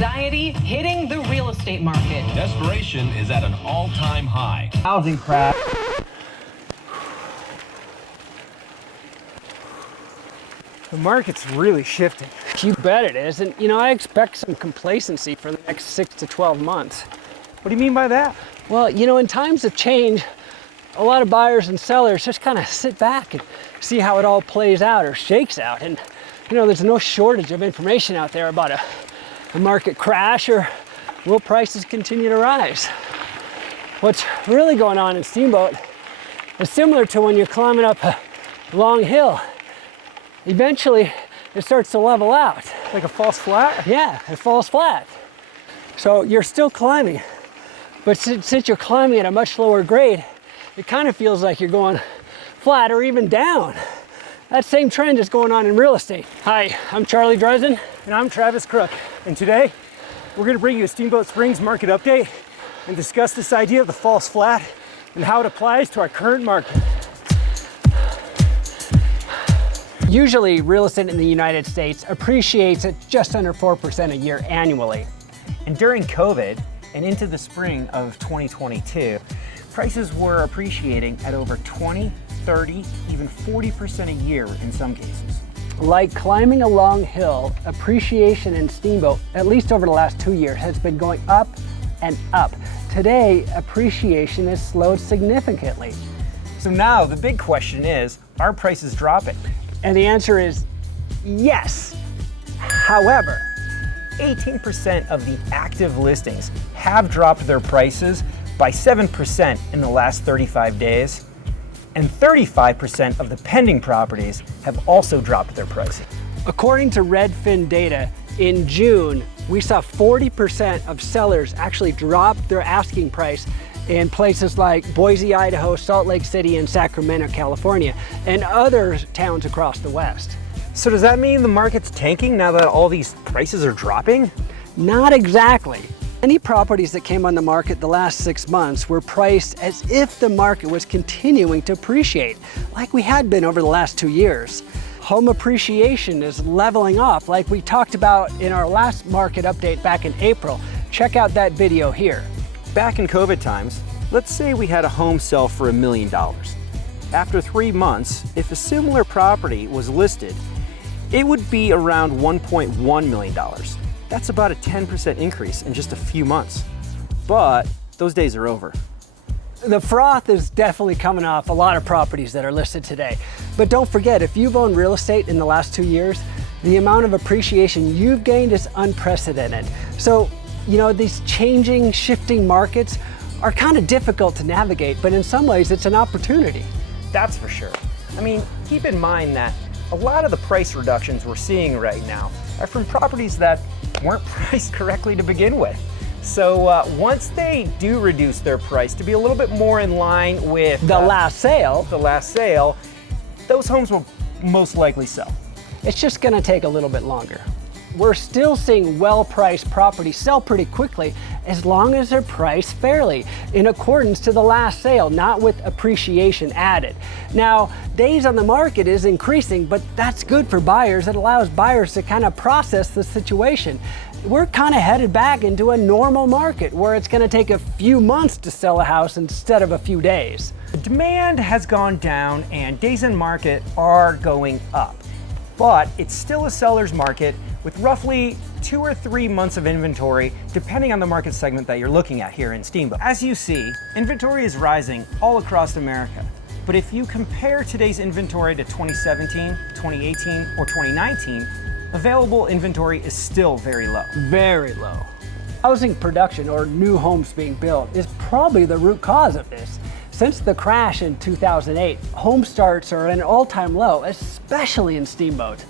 anxiety hitting the real estate market. Desperation is at an all-time high. Housing crash. The market's really shifting. You bet it is. And, I expect some complacency for the next 6 to 12 months. What do you mean by that? Well, in times of change, a lot of buyers and sellers just kind of sit back and see how it all plays out or shakes out. And, there's no shortage of information out there about a market crash or will prices continue to rise. What's really going on in Steamboat is similar to when you're climbing up a long hill. Eventually, it starts to level out. Like a false flat? Yeah, it falls flat. So you're still climbing, but since you're climbing at a much lower grade, it kind of feels like you're going flat or even down. That same trend is going on in real estate. Hi, I'm Charlie Dresden. And I'm Travis Crook. And today, we're going to bring you a Steamboat Springs market update and discuss this idea of the false flat and how it applies to our current market. Usually, real estate in the United States appreciates at just under 4% a year annually. And during COVID and into the spring of 2022, prices were appreciating at over 20, 30, even 40% a year in some cases. Like climbing a long hill, appreciation in Steamboat, at least over the last 2 years, has been going up and up. Today, appreciation has slowed significantly. So now the big question is, are prices dropping? And the answer is yes. However, 18% of the active listings have dropped their prices by 7% in the last 35 days, and 35% of the pending properties have also dropped their pricing. according to Redfin data, in June, we saw 40% of sellers actually drop their asking price in places like Boise, Idaho, Salt Lake City, and Sacramento, California, and other towns across the West. So does that mean the market's tanking now that all these prices are dropping? Not exactly. Many properties that came on the market the last 6 months were priced as if the market was continuing to appreciate, like we had been over the last 2 years. Home appreciation is leveling off, like we talked about in our last market update back in April. Check out that video here. Back in COVID times, let's say we had a home sell for $1 million. After 3 months, if a similar property was listed, it would be around $1.1 million. That's about a 10% increase in just a few months. But those days are over. The froth is definitely coming off a lot of properties that are listed today. But don't forget, if you've owned real estate in the last 2 years, the amount of appreciation you've gained is unprecedented. So, these changing, shifting markets are kind of difficult to navigate, but in some ways it's an opportunity. That's for sure. I mean, keep in mind that a lot of the price reductions we're seeing right now are from properties that weren't priced correctly to begin with. So once they do reduce their price to be a little bit more in line with the last sale, those homes will most likely sell. It's just going to take a little bit longer. We're still seeing well-priced properties sell pretty quickly as long as they're priced fairly, in accordance to the last sale, not with appreciation added. Now, days on the market is increasing, but that's good for buyers. It allows buyers to kind of process the situation. We're kind of headed back into a normal market where it's going to take a few months to sell a house instead of a few days. Demand has gone down and days in market are going up, but it's still a seller's market with roughly 2 or 3 months of inventory, depending on the market segment that you're looking at here in Steamboat. As you see, inventory is rising all across America. But if you compare today's inventory to 2017, 2018, or 2019, available inventory is still very low. Very low. Housing production, or new homes being built, is probably the root cause of this. Since the crash in 2008, home starts are at an all-time low, especially in Steamboat.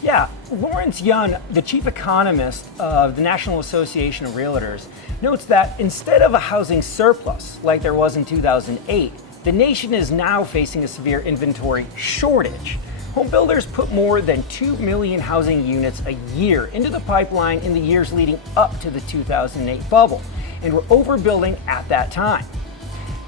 Yeah, Lawrence Yun, the chief economist of the National Association of Realtors, notes that instead of a housing surplus like there was in 2008, the nation is now facing a severe inventory shortage. Home builders put more than 2 million housing units a year into the pipeline in the years leading up to the 2008 bubble, and were overbuilding at that time.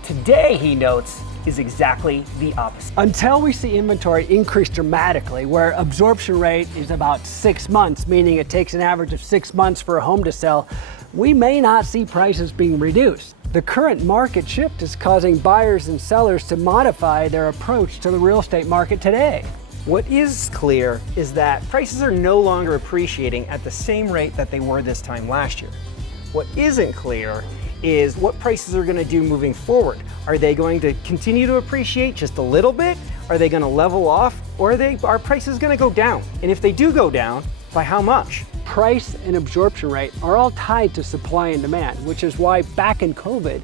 Today, he notes, is exactly the opposite. Until we see inventory increase dramatically, where absorption rate is about 6 months, meaning it takes an average of 6 months for a home to sell, we may not see prices being reduced. The current market shift is causing buyers and sellers to modify their approach to the real estate market today. What is clear is that prices are no longer appreciating at the same rate that they were this time last year. What isn't clear is what prices are going to do moving forward. Are they going to continue to appreciate just a little bit? Are they going to level off? Or are prices going to go down? And if they do go down, by how much? Price and absorption rate are all tied to supply and demand, which is why back in COVID,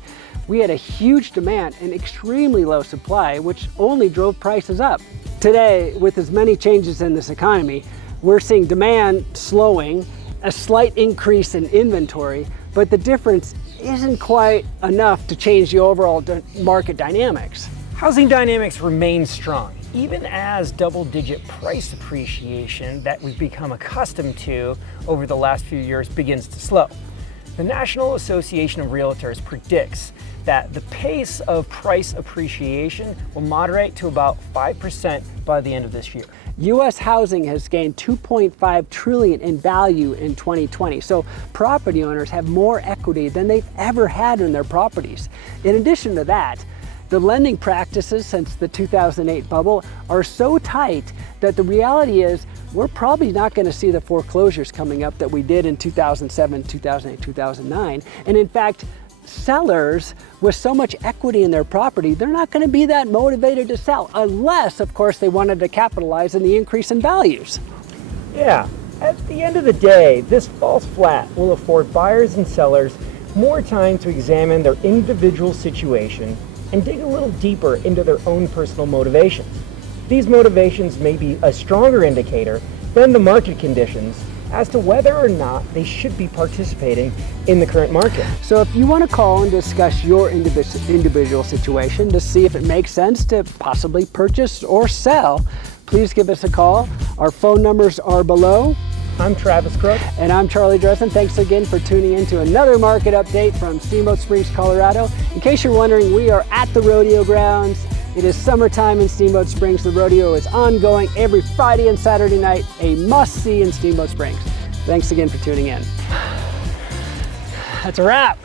we had a huge demand and extremely low supply, which only drove prices up. Today, with as many changes in this economy, we're seeing demand slowing, a slight increase in inventory, but the difference isn't quite enough to change the overall market dynamics. Housing dynamics remain strong, even as double-digit price appreciation that we've become accustomed to over the last few years begins to slow. The National Association of Realtors predicts that the pace of price appreciation will moderate to about 5% by the end of this year. U.S. housing has gained $2.5 trillion in value in 2020, so property owners have more equity than they've ever had in their properties. In addition to that, the lending practices since the 2008 bubble are so tight that the reality is we're probably not going to see the foreclosures coming up that we did in 2007, 2008, 2009. And in fact, sellers with so much equity in their property, they're not going to be that motivated to sell unless, of course, they wanted to capitalize on the increase in values. Yeah, at the end of the day, this false flat will afford buyers and sellers more time to examine their individual situation and dig a little deeper into their own personal motivations. These motivations may be a stronger indicator than the market conditions as to whether or not they should be participating in the current market. So if you want to call and discuss your individual situation to see if it makes sense to possibly purchase or sell, please give us a call. Our phone numbers are below. I'm Travis Crook. And I'm Charlie Dresden. Thanks again for tuning in to another market update from Steamboat Springs, Colorado. In case you're wondering, we are at the rodeo grounds. It is summertime in Steamboat Springs. The rodeo is ongoing every Friday and Saturday night, a must-see in Steamboat Springs. Thanks again for tuning in. That's a wrap.